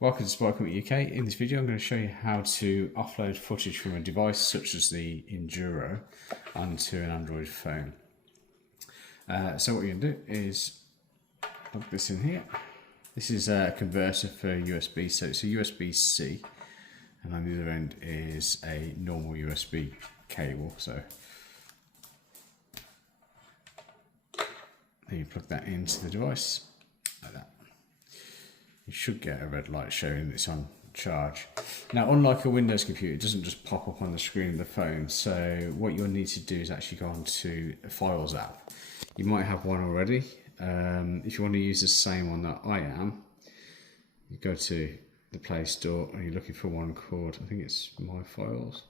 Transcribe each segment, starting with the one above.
Welcome to Spy UK. In this video I'm going to show you how to offload footage from a device such as the Enduro onto an Android phone. So what you're going to do is plug this in here. This is a converter for USB, so it's a USB-C, and on the other end is a normal USB cable. So then you plug that into the device like that. You should get a red light showing it's on charge. Now, unlike a Windows computer, it doesn't just pop up on the screen of the phone. So what you'll need to do is actually go onto a Files app. You might have one already. If you want to use the same one that I am, you go to the Play Store and you're looking for one called, I think it's My Files.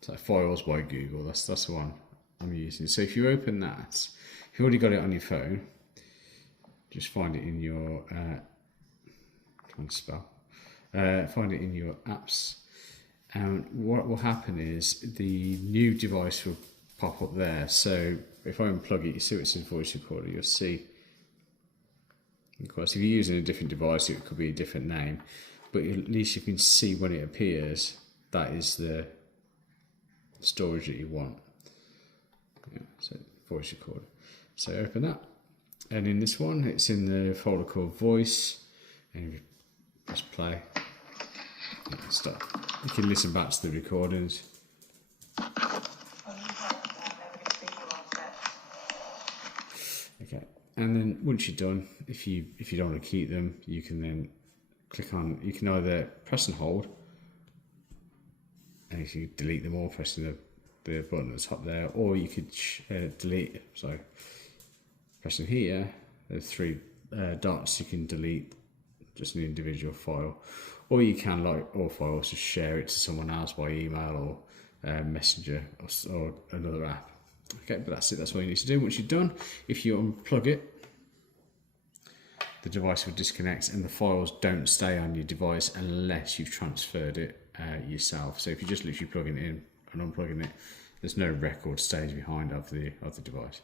So Files by Google, that's the one I'm using. So if you open that, if you've already got it on your phone, just find it in your find it in your apps, and what will happen is the new device will pop up there. So if I unplug it, you see it says voice recorder, you'll see, of course, if you're using a different device it could be a different name, but at least you can see when it appears that is the storage that you want. Yeah, so voice recorder. So open that, and in this one it's in the folder called voice, and you press play. You can start. You can listen back to the recordings. Okay, and then once you're done, if you don't want to keep them, you can then click on. You can either press and hold, and if you delete them all, pressing the button at the top there, or you could delete. So pressing here, there's three dots. You can delete just an individual file, or you can, like all files, just share it to someone else by email or Messenger or another app. Okay, but that's it. That's what you need to do. Once you're done, if you unplug it, the device will disconnect, and the files don't stay on your device unless you've transferred it yourself. So if you're just literally plugging it in and unplugging it, there's no record stays behind of the device.